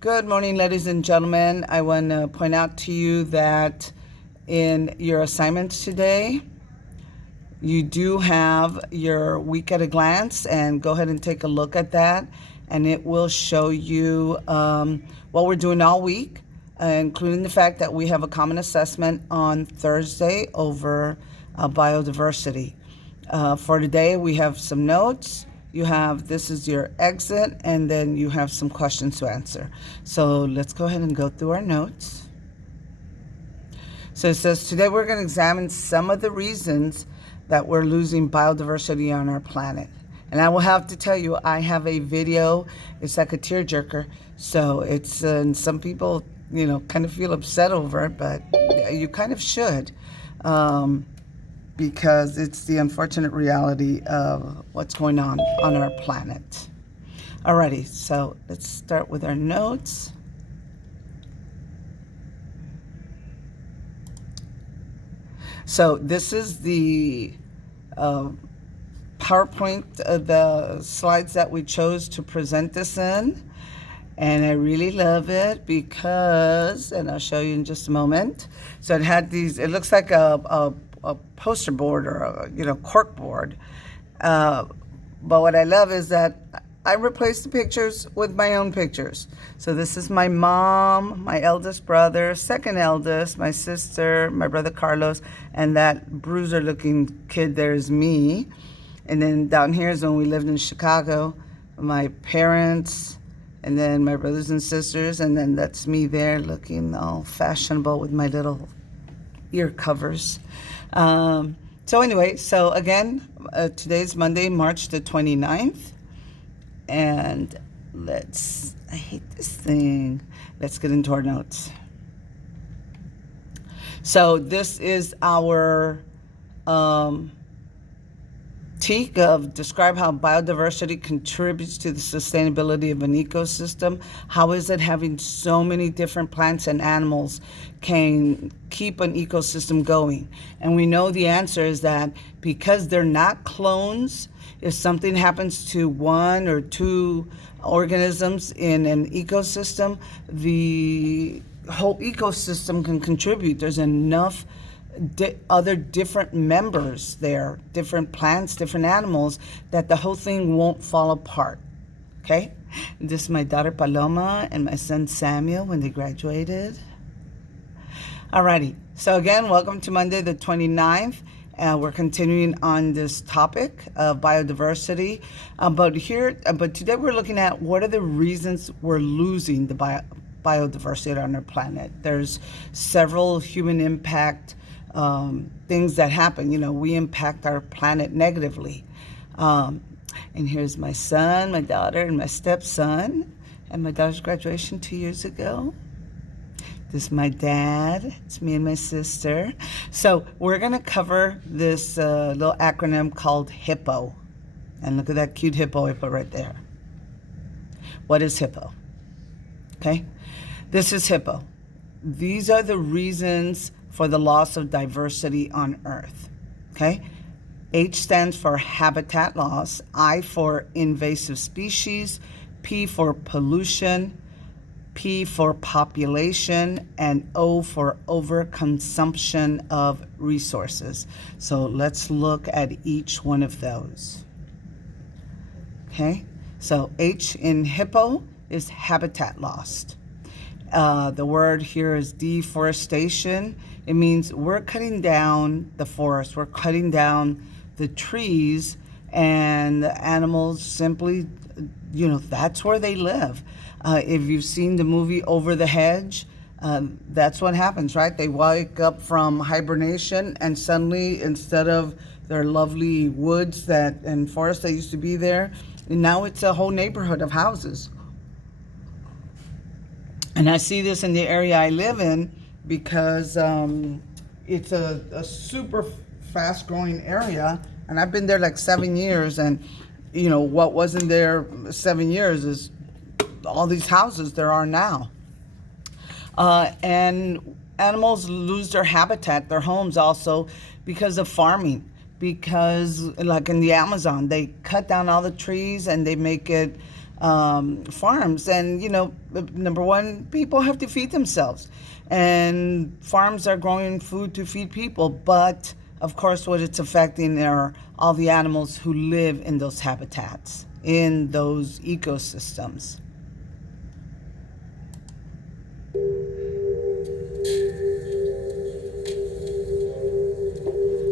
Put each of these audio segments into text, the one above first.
Good morning, ladies and gentlemen. I want to point out to you that in your assignments today, you do have your week at a glance, and go ahead and take a look at that, and it will show you what we're doing all week, including the fact that we have a common assessment on Thursday over biodiversity. For today, we have some notes. This is your exit, and then you have some questions to answer. So let's go ahead and go through our notes. So it says, today we're going to examine some of the reasons that we're losing biodiversity on our planet. And I will have to tell you, I have a video. It's like a tearjerker. So it's, and some people, kind of feel upset over it, but you kind of should. Because it's the unfortunate reality of what's going on our planet. Alrighty, so let's start with our notes. So this is the PowerPoint, the slides that we chose to present this in. And I really love it because, and I'll show you in just a moment. So it had these, it looks like a poster board or a cork board, but what I love is that I replaced the pictures with my own pictures. So this is my mom, my eldest brother, second eldest, my sister, my brother Carlos, and that bruiser looking kid there is me. And then down here is when we lived in Chicago, my parents, and then my brothers and sisters, and then that's me there looking all fashionable with my little ear covers. So anyway, so again, today's Monday, March the 29th, and I hate this thing. Let's get into our notes. So this is our TEAC of describe how biodiversity contributes to the sustainability of an ecosystem. How is it having so many different plants and animals can keep an ecosystem going? And we know the answer is that because they're not clones, if something happens to one or two organisms in an ecosystem, the whole ecosystem can contribute. There's enough other different members there, different plants, different animals, that the whole thing won't fall apart. Okay? This is my daughter Paloma and my son Samuel when they graduated. Alrighty. So again, welcome to Monday the 29th. We're continuing on this topic of biodiversity. But today we're looking at what are the reasons we're losing the biodiversity on our planet. There's several human impact things that happen. We impact our planet negatively. And here's my son, my daughter, and my stepson, and my daughter's graduation 2 years ago. This is my dad. It's me and my sister. So we're going to cover this little acronym called HIPPO. And look at that cute hippo right there. What is HIPPO? Okay? This is HIPPO. These are the reasons for the loss of diversity on Earth. Okay? H stands for habitat loss, I for invasive species, P for pollution, P for population, and O for overconsumption of resources. So let's look at each one of those. Okay? So H in HIPPO is habitat lost. The word here is deforestation. It means we're cutting down the forest, we're cutting down the trees, and the animals simply, that's where they live. If you've seen the movie Over the Hedge, that's what happens, right? They wake up from hibernation, and suddenly, instead of their lovely woods and forests that used to be there, now it's a whole neighborhood of houses. And I see this in the area I live in because it's a super fast-growing area, and I've been there like 7 years, and what wasn't there 7 years is all these houses there are now. And animals lose their habitat, their homes also, because of farming. Because like in the Amazon, they cut down all the trees and they make it farms. And, number one, people have to feed themselves. And farms are growing food to feed people. But, of course, what it's affecting are all the animals who live in those habitats, in those ecosystems.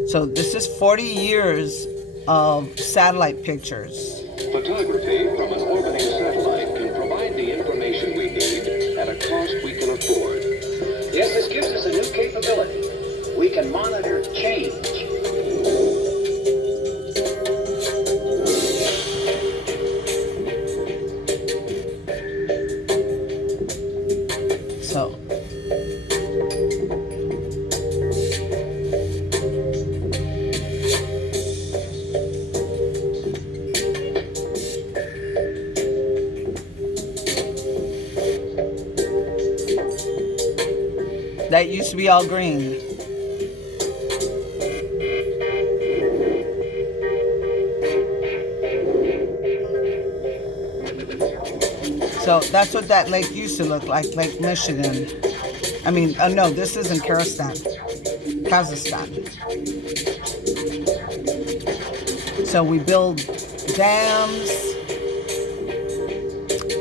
So this is 40 years of satellite pictures. Photography from an orbiting satellite can provide the information we need at a cost we can afford. Yes, this gives us a new capability. We can monitor change. So that used to be all green. So that's what that lake used to look like, Lake Michigan. No, this isn't Kazakhstan. So we build dams,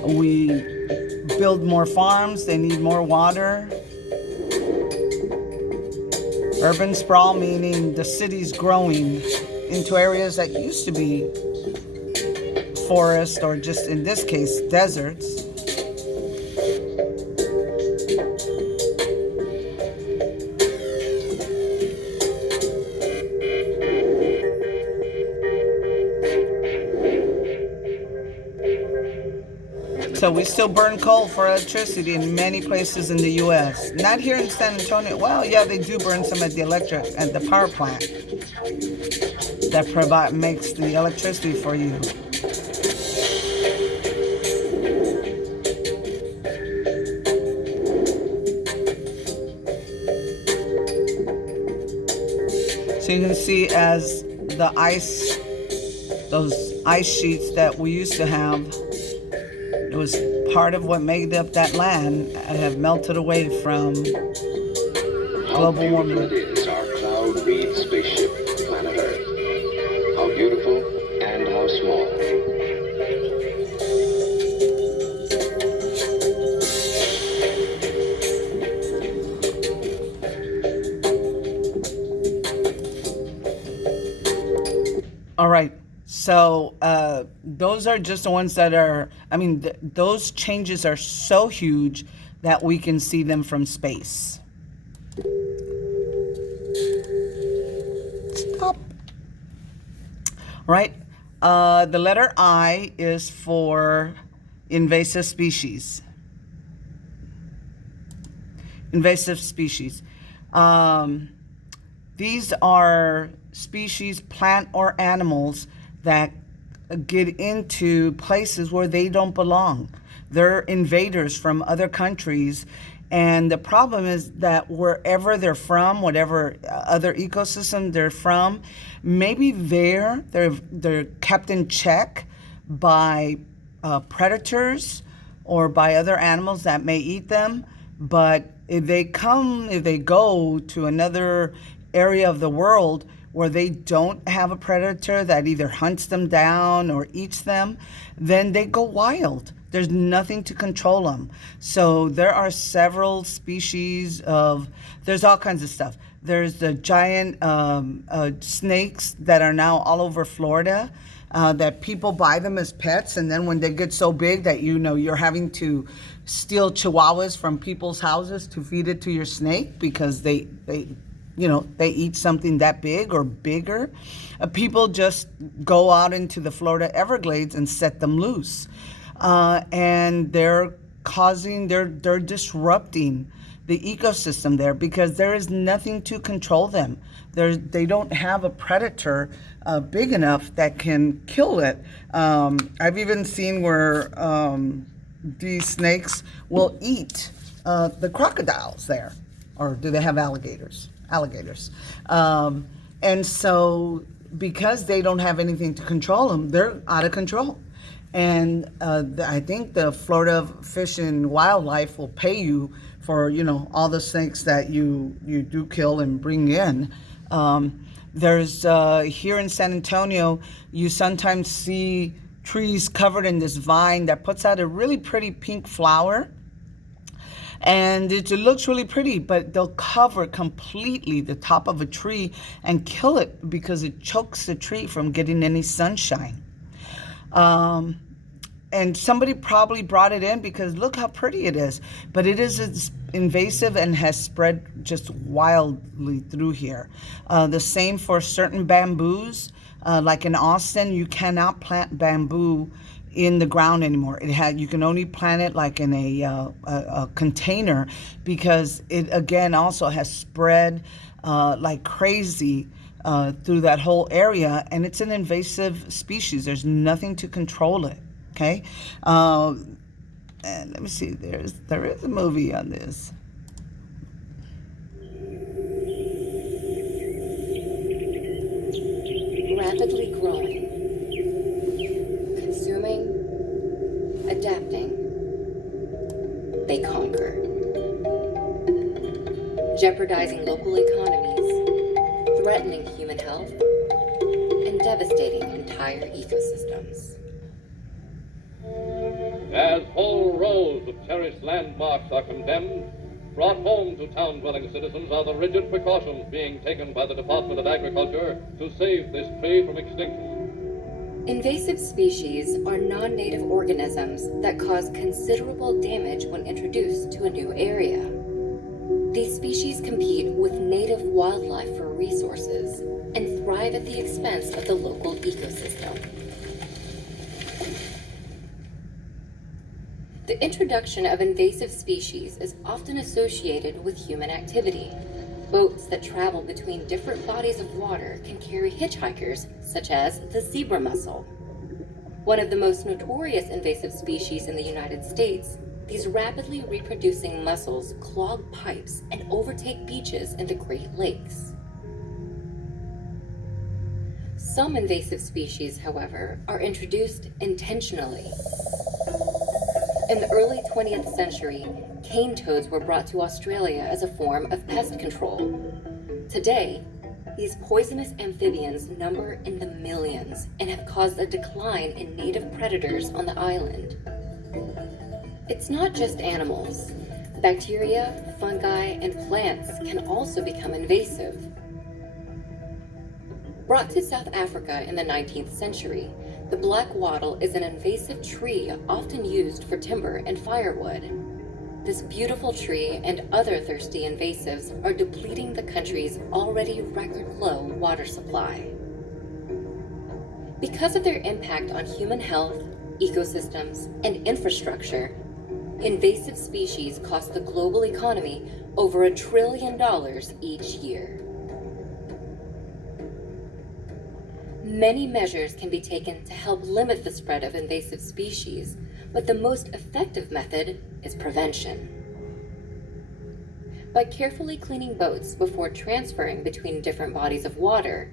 we build more farms, they need more water. Urban sprawl, meaning the city's growing into areas that used to be forest, or just in this case, deserts. So we still burn coal for electricity in many places in the U.S. Not here in San Antonio. Well, yeah, they do burn some at the power plant that makes the electricity for you. So you can see as those ice sheets that we used to have, it was part of what made up that land, have melted away from global warming. How beautiful it is, our cloud-reed spaceship, planet Earth. How beautiful and how small. All right. So those are just the ones that are, those changes are so huge that we can see them from space. Stop. Right. The letter I is for invasive species. Invasive species. These are species, plant or animals, that get into places where they don't belong. They're invaders from other countries. And the problem is that wherever they're from, whatever other ecosystem they're from, maybe they're kept in check by predators or by other animals that may eat them. But if they go to another area of the world where they don't have a predator that either hunts them down or eats them, then they go wild. There's nothing to control them. So there are several species there's all kinds of stuff. There's the giant snakes that are now all over Florida, that people buy them as pets. And then when they get so big that you're having to steal chihuahuas from people's houses to feed it to your snake because they eat something that big or bigger. People just go out into the Florida Everglades and set them loose. And they're disrupting the ecosystem there because there is nothing to control them. They don't have a predator big enough that can kill it. I've even seen where these snakes will eat the crocodiles there. Or do they have alligators? And so because they don't have anything to control them, they're out of control. And I think the Florida Fish and Wildlife will pay you for, all the snakes that you do kill and bring in. There's here in San Antonio, you sometimes see trees covered in this vine that puts out a really pretty pink flower. And it looks really pretty, but they'll cover completely the top of a tree and kill it because it chokes the tree from getting any sunshine. And somebody probably brought it in because look how pretty it is. But it is invasive and has spread just wildly through here. The same for certain bamboos. Like in Austin, you cannot plant bamboo in the ground anymore. You can only plant it like in a container because it again also has spread like crazy through that whole area, and it's an invasive species. There's nothing to control it. Okay, and let me see. There is a movie on this. Rapidly growing, consuming, adapting, they conquer, jeopardizing local economies, threatening human health, and devastating entire ecosystems. As whole rows of cherished landmarks are condemned, brought home to town-dwelling citizens are the rigid precautions being taken by the Department of Agriculture to save this tree from extinction. Invasive species are non-native organisms that cause considerable damage when introduced to a new area. These species compete with native wildlife for resources and thrive at the expense of the local ecosystem. The introduction of invasive species is often associated with human activity. Boats that travel between different bodies of water can carry hitchhikers, such as the zebra mussel. One of the most notorious invasive species in the United States, these rapidly reproducing mussels clog pipes and overtake beaches in the Great Lakes. Some invasive species, however, are introduced intentionally. In the early 20th century, cane toads were brought to Australia as a form of pest control. Today, these poisonous amphibians number in the millions and have caused a decline in native predators on the island. It's not just animals. Bacteria, fungi, and plants can also become invasive. Brought to South Africa in the 19th century, the black wattle is an invasive tree often used for timber and firewood. This beautiful tree and other thirsty invasives are depleting the country's already record-low water supply. Because of their impact on human health, ecosystems, and infrastructure, invasive species cost the global economy over $1 trillion each year. Many measures can be taken to help limit the spread of invasive species, but the most effective method is prevention. By carefully cleaning boats before transferring between different bodies of water,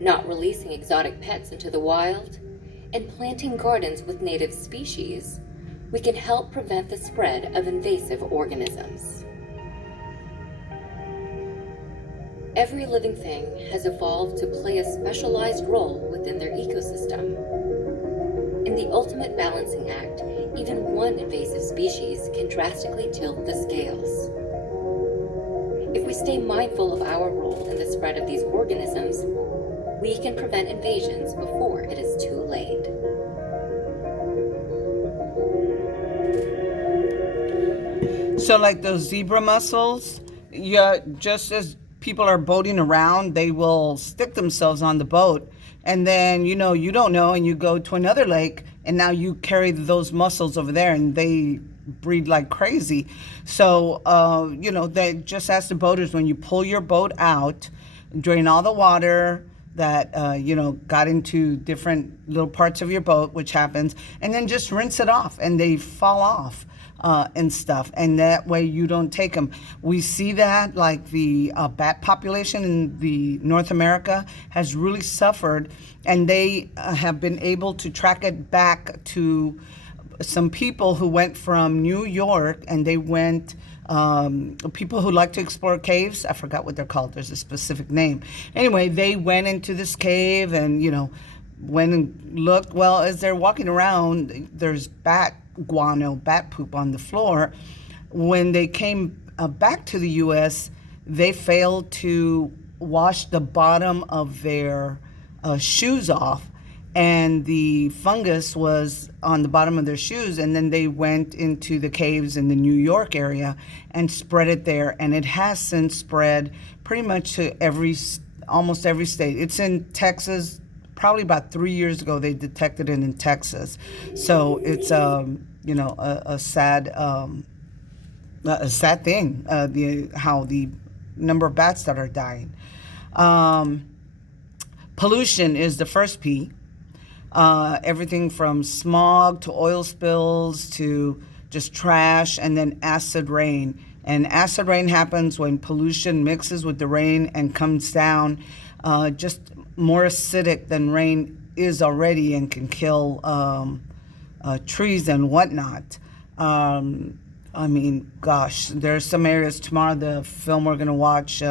not releasing exotic pets into the wild, and planting gardens with native species, we can help prevent the spread of invasive organisms. Every living thing has evolved to play a specialized role within their ecosystem. In the ultimate balancing act, even one invasive species can drastically tilt the scales. If we stay mindful of our role in the spread of these organisms, we can prevent invasions before it is too late. So like those zebra mussels, just as people are boating around, they will stick themselves on the boat, and then you don't know, and you go to another lake, and now you carry those mussels over there, and they breed like crazy. So they just ask the boaters, when you pull your boat out, drain all the water that got into different little parts of your boat, which happens, and then just rinse it off, and they fall off. and stuff, and that way you don't take them. We see that like the bat population in the North America has really suffered, and they have been able to track it back to some people who went from New York, and they went people who like to explore caves. I forgot what they're called. There's a specific name. Anyway, they went into this cave and, went and looked. Well, as they're walking around, there's bat poop on the floor. When they came back to the U.S., they failed to wash the bottom of their shoes off, and the fungus was on the bottom of their shoes, and then they went into the caves in the New York area and spread it there, and it has since spread pretty much to almost every state. It's in Texas. Probably about 3 years ago they detected it in Texas, so it's a sad thing, how the number of bats that are dying. Pollution is the first P. Everything from smog to oil spills to just trash, and then acid rain. And acid rain happens when pollution mixes with the rain and comes down, just more acidic than rain is already, and can kill trees and whatnot. Gosh, there's some areas tomorrow, the film we're going to watch,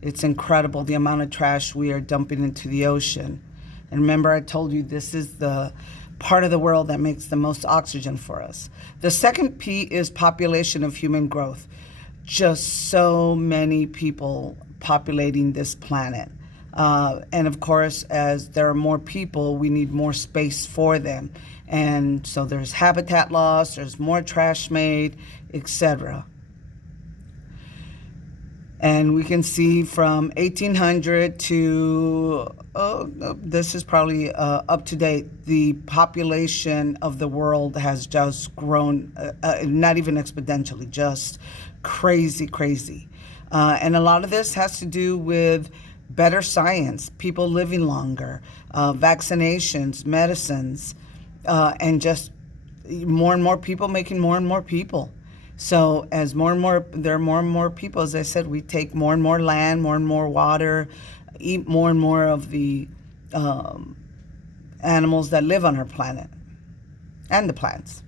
it's incredible the amount of trash we are dumping into the ocean. And remember, I told you this is the part of the world that makes the most oxygen for us. The second P is population of human growth. Just so many people populating this planet. And of course, as there are more people, we need more space for them. And so there's habitat loss, there's more trash made, etc. And we can see from 1800 to, this is probably up to date, the population of the world has just grown, not even exponentially, just crazy. And a lot of this has to do with better science, people living longer, vaccinations, medicines, and just more and more people making more and more people. So as there are more and more people, as I said, we take more and more land, more and more water, eat more and more of the animals that live on our planet and the plants.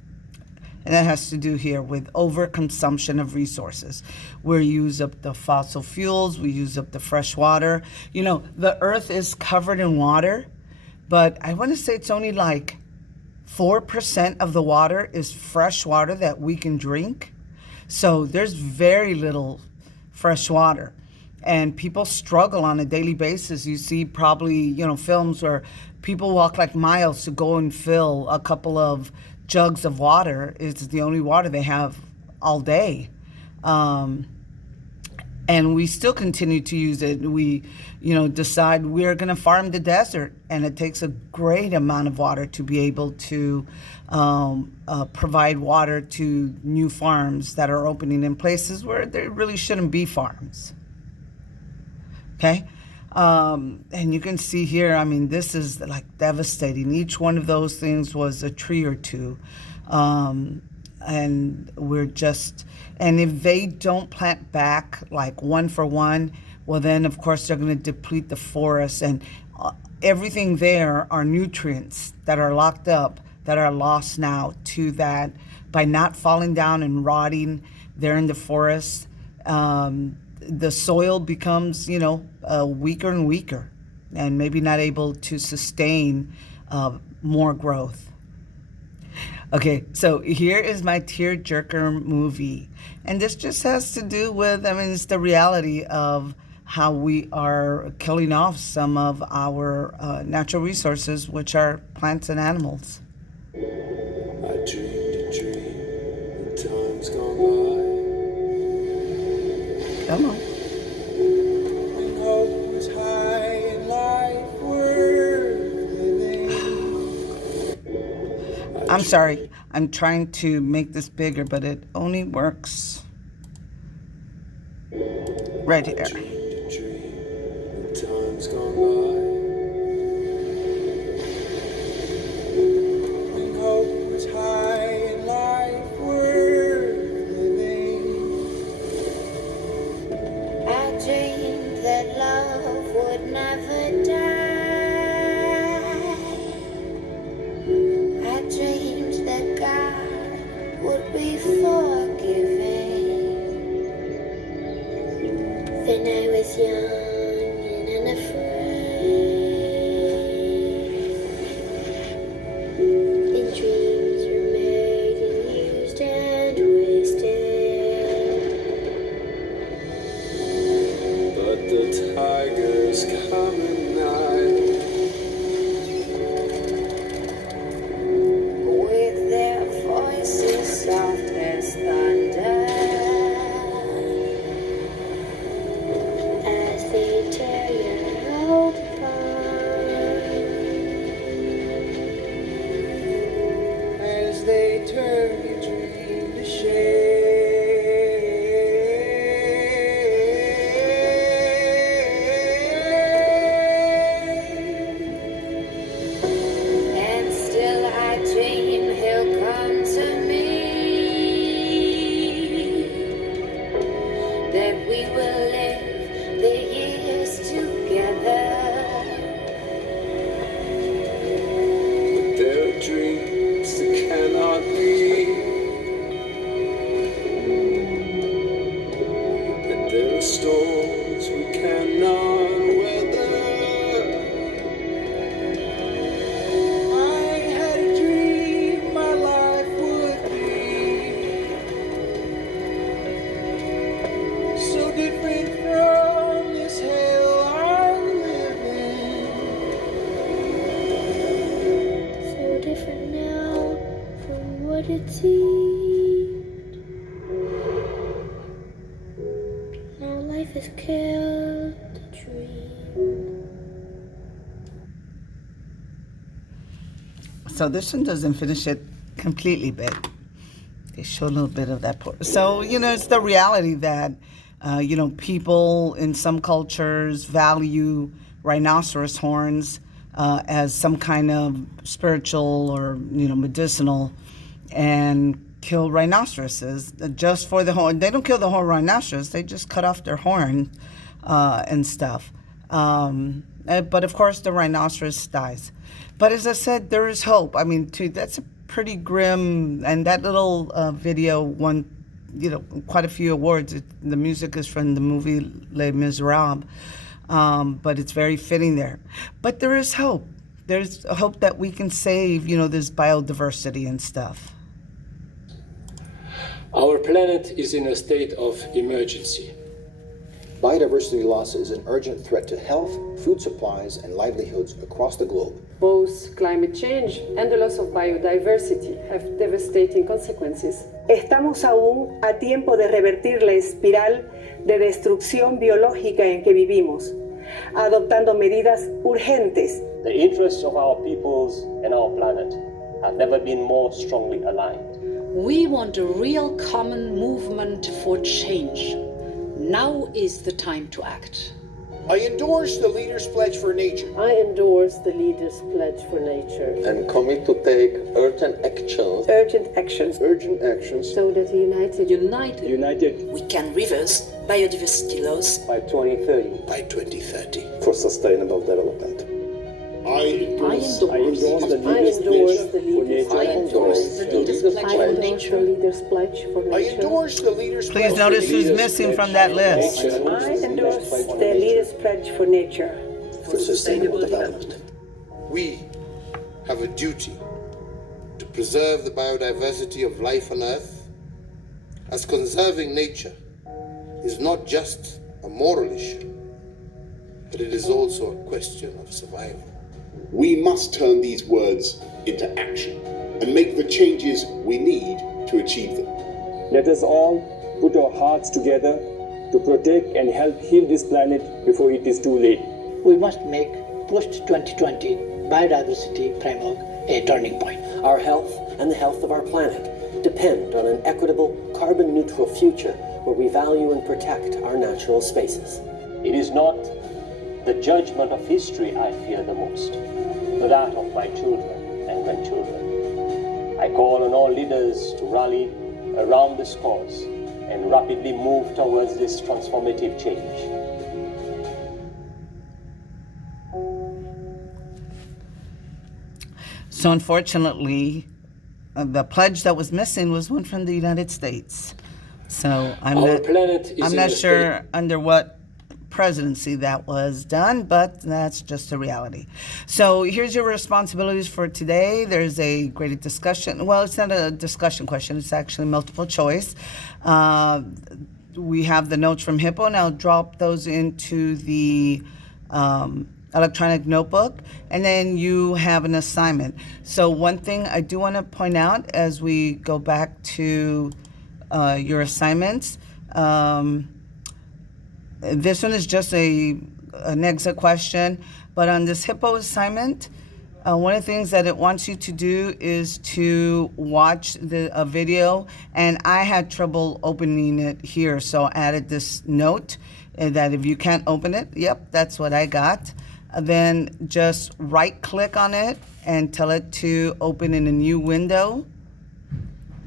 And that has to do here with overconsumption of resources. We use up the fossil fuels, we use up the fresh water. The earth is covered in water, but I want to say it's only like 4% of the water is fresh water that we can drink. So there's very little fresh water. And people struggle on a daily basis. You see probably, films where people walk like miles to go and fill a couple of jugs of water. It's the only water they have all day. And we still continue to use it. We, decide we're going to farm the desert, and it takes a great amount of water to be able to provide water to new farms that are opening in places where there really shouldn't be farms. Okay? And you can see here, this is like devastating. Each one of those things was a tree or two. And if they don't plant back like one for one, well then of course they're going to deplete the forest, and everything there are nutrients that are locked up, that are lost now to that by not falling down and rotting there in the forest. The soil becomes, weaker and weaker, and maybe not able to sustain more growth. Okay, so here is my tearjerker movie. And this just has to do with, it's the reality of how we are killing off some of our natural resources, which are plants and animals. I dreamed a dream in times gone by. Come on. When hope was high and life worth living. I'm sorry. I'm trying to make this bigger, but it only works right here. I dreamed a dream in times gone by. When hope was high and life worth When I was young and unafraid, and dreams were made and used and wasted. But the tigers come at night. With their voices soft as thunder, as they tear your world apart, As they turn your dream to and still I dream he'll come to me, that we will live the years together. There are dreams that cannot be, and there are storms we cannot weather. I had a dream my life would be so different from this hell I'm living. So different now from what it seemed. Now life has killed the dream. So this one doesn't finish it completely, but they show a little bit of that part. So, it's the reality that, people in some cultures value rhinoceros horns as some kind of spiritual or, medicinal, and kill rhinoceroses just for the horn. They don't kill the whole rhinoceros. They just cut off their horn and stuff. But of course, the rhinoceros dies. But as I said, there is hope. I mean, that's a pretty grim, and that little video won, quite a few awards. The music is from the movie Les Miserables, but it's very fitting there. But there is hope. There's a hope that we can save, this biodiversity and stuff. Our planet is in a state of emergency. Biodiversity loss is an urgent threat to health, food supplies, and livelihoods across the globe. Both climate change and the loss of biodiversity have devastating consequences. Estamos aún a tiempo de revertir la espiral de destrucción biológica en que vivimos, adoptando medidas urgentes. The interests of our peoples and our planet have never been more strongly aligned. We want a real common movement for change. Now is the time to act. I endorse the Leaders' Pledge for Nature. I endorse the Leaders' Pledge for Nature. And commit to take urgent actions. Urgent actions. Urgent actions. So that United we can reverse biodiversity loss by 2030. By 2030. For sustainable development. I endorse the Leaders' Pledge for Nature. I endorse the Leaders' Pledge for Nature. I endorse the Leaders' Pledge. Please notice who's missing from that list. I endorse the Leaders' Pledge for Nature. For sustainable development. We have a duty to preserve the biodiversity of life on Earth, as conserving nature is not just a moral issue, but it is also a question of survival. We must turn these words into action and make the changes we need to achieve them. Let us all put our hearts together to protect and help heal this planet before it is too late. We must make post-2020 biodiversity framework a turning point. Our health and the health of our planet depend on an equitable, carbon-neutral future where we value and protect our natural spaces. It is not the judgment of history I fear the most, but that of my children and grandchildren. I call on all leaders to rally around this cause and rapidly move towards this transformative change. So unfortunately, the pledge that was missing was one from the United States. So I'm not sure under what presidency that was done, but that's just a reality. So here's your responsibilities for today. There's a graded discussion. Well, it's not a discussion question. It's actually multiple choice. We have the notes from HIPPO, and I'll drop those into the electronic notebook, and then you have an assignment. So one thing I do want to point out as we go back to your assignments, this one is just an exit question, but on this HIPPO assignment, one of the things that it wants you to do is to watch a video, and I had trouble opening it here, so I added this note that if you can't open it, yep, that's what I got. Then just right-click on it and tell it to open in a new window,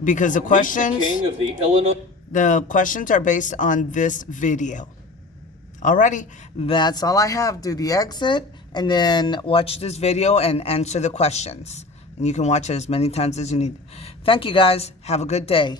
because the questions, the questions are based on this video. Alrighty, that's all I have. Do the exit and then watch this video and answer the questions. And you can watch it as many times as you need. Thank you guys. Have a good day.